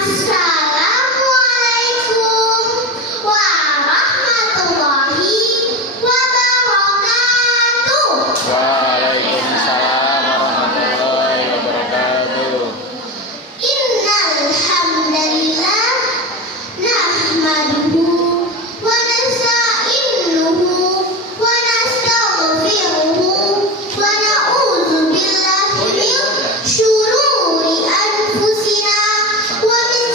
Assalamualaikum warahmatullahi wabarakatuh. Waalaikumsalam warahmatullahi wabarakatuh. Innal hamdalillah nahmaduhu wa nasta'inuhu wa nastaghfiruhu wa na'udzu billahi min syururi anfusina wa min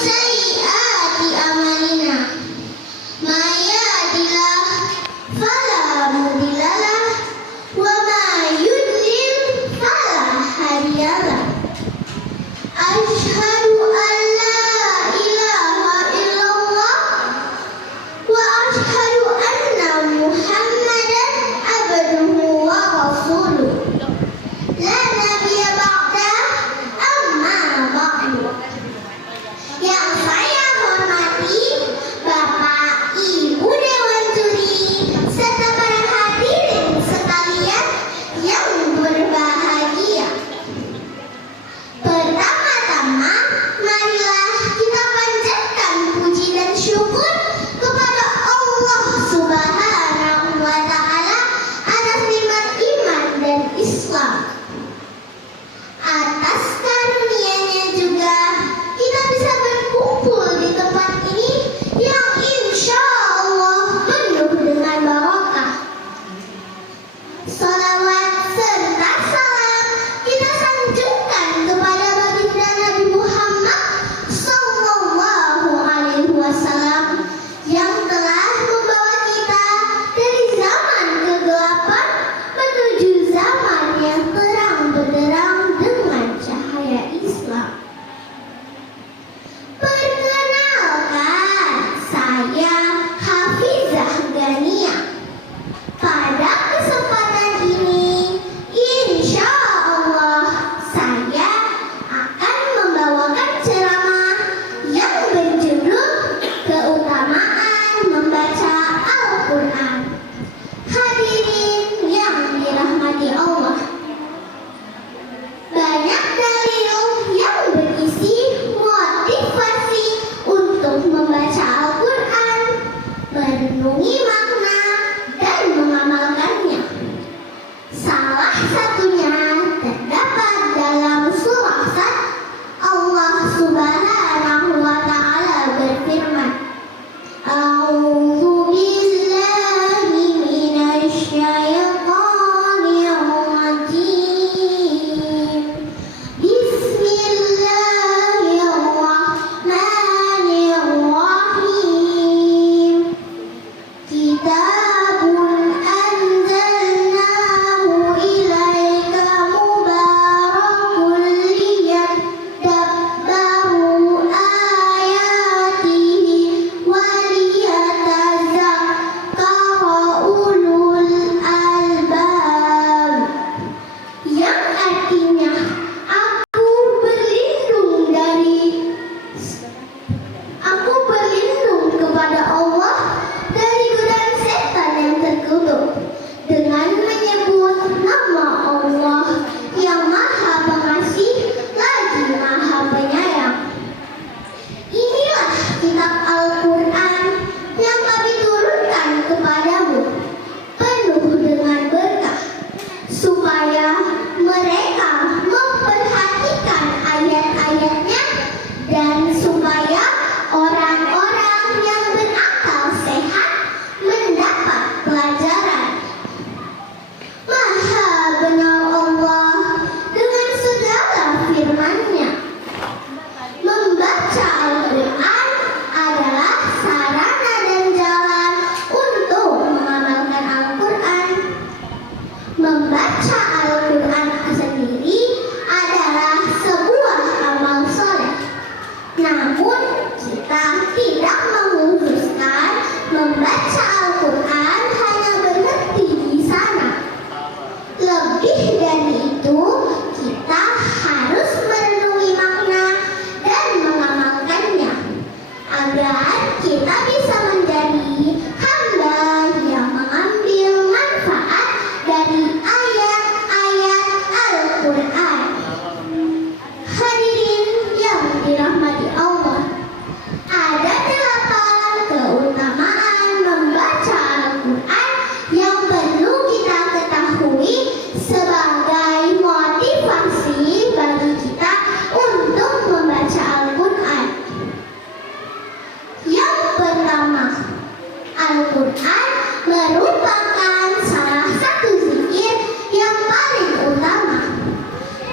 merupakan salah satu zikir yang paling utama.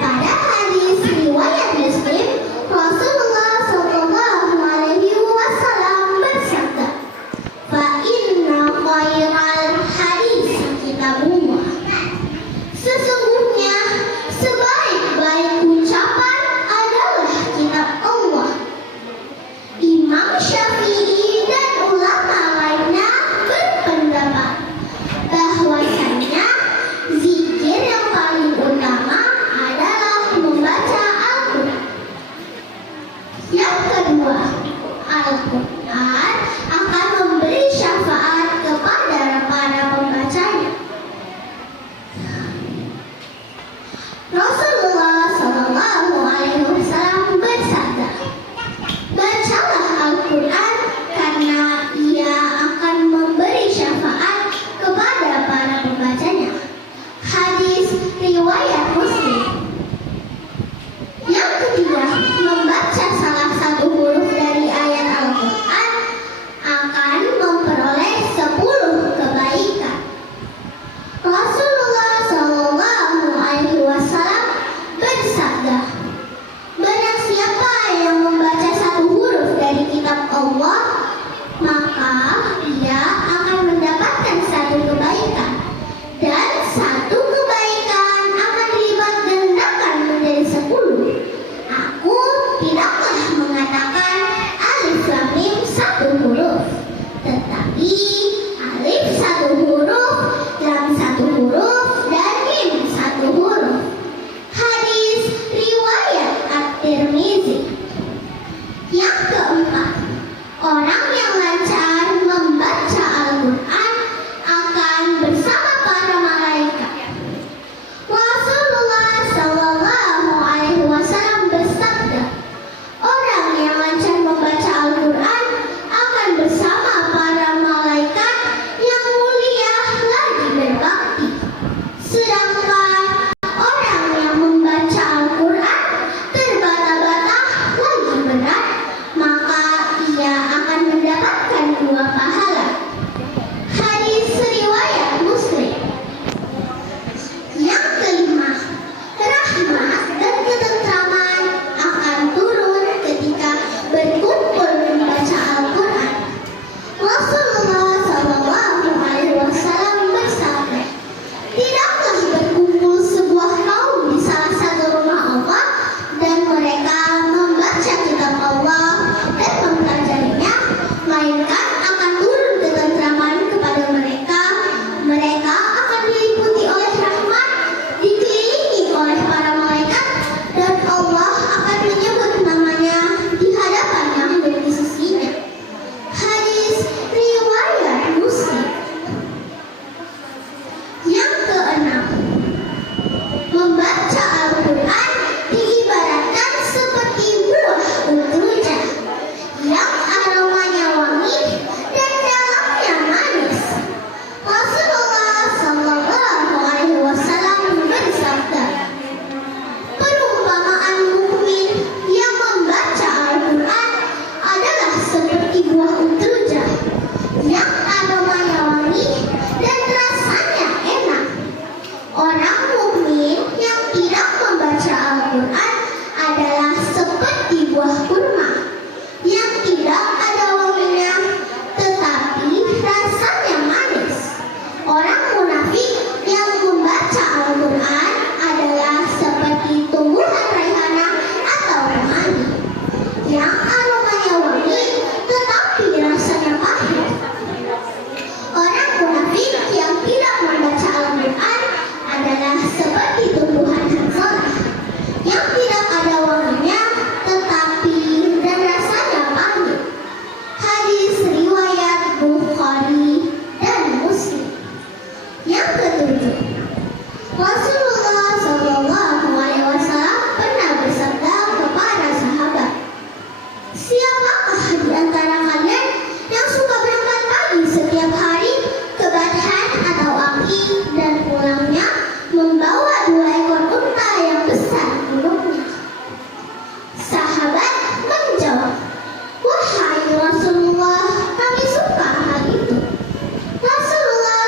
Pada hadis riwayat Muslim, Rasulullah Shallallahu Alaihi Wasallam bersabda, "Fa inna khairal hadis kitabullah." Sesungguhnya sebaik-baik ucapan adalah kitab Allah. Imam Syafi'i dan ulama lainnya berpendapat bahwasanya zikir yang paling utama adalah membaca Al-Quran. Yang kedua, Al-Quran akan memberi syafaat kepada para pembacanya. Rasulullah Shallallahu Alaihi Wasallam bersabda, "Bacalah Al-Quran karena ia akan memberi syafaat kepada para pembacanya." Hadis riwayat Muslim. Yang ketiga, membaca salah satu huruf dari ayat Al-Quran akan memperoleh 10 kebaikan. Rasulullah Shallallahu Alaihi Wasallam bersabda, "Barang siapa yang membaca satu huruf dari kitab Allah, maka ia akan mendapatkan satu kebaikan, dan satu kebaikan akan dilipat gandakan menjadi 10. Aku tidaklah mengatakan alif lam mim satu huruf, tetapi alif satu huruf, lam satu huruf, dan mim satu huruf." Hadis riwayat At-Tirmizi. Yang keempat, orang yang lancar membaca Al-Quran akan bersama para malaikat. Rasulullah Shallallahu Alaihi Wasallam bersabda, orang yang lancar membaca Al-Quran akan bersama para malaikat yang mulia lagi berbakti. Sedangkan orang yang membaca Al-Quran terbata-bata lagi berat, maka ia akan mendapatkan 2 pahala. Hadis riwayat Muslim. Yang kelima, rahmat dan ketentraman akan turun ketika berkumpul membaca Al-Quran. Rasulullah Shallallahu Alaihi Wasallam bersabda, "Tidaklah berkumpul sebuah kaum di salah satu rumah Allah dan mereka membaca kitab Allah dan mempelajarinya, melainkan akan turun ketentraman kepada mereka. Mereka akan diliputi oleh rahmat, dikelilingi oleh para malaikat, dan Allah akan menyebut namanya di hadapan makhluk di sisinya." Hadis riwayat Muslim. Yang keenam, membaca Al-Quran diibaratkan seperti buah utrujah yang aromanya wangi dan dalamnya manis. Rasulullah Shallallahu Alaihi Wasallam bersabda, "Perumpamaan mukmin yang membaca Al-Quran adalah seperti buah utrujah yang aromanya wangi dan rasanya enak. Orang mukmin yang tidak membaca Al-Quran adalah seperti buah kurma yang tidak ada wanginya, tetapi rasanya manis. Orang munafik yang membaca Al-Quran adalah seperti tumbuhan raihana atau remani yang aromanya wangi, tetapi rasanya pahit. Orang munafik yang tidak membaca Al-Quran adalah seperti tumbuhan hanzalah yang tidak ada wanginya, tetapi dan rasanya pahit. Hadis riwayat Bukhari dan Muslim. Yang ketujuh, Rasulullah Shallallahu Alaihi Wasallam pernah bersabda kepada sahabat, "Siapakah di antara kalian yang suka berangkat pagi setiap hari ke Badhan atau Aki dan pulangnya membawa 2 ekor unta yang besar mulutnya?" Sahabat menjawab, "Wahai Rasulullah, kami suka hal itu." Rasulullah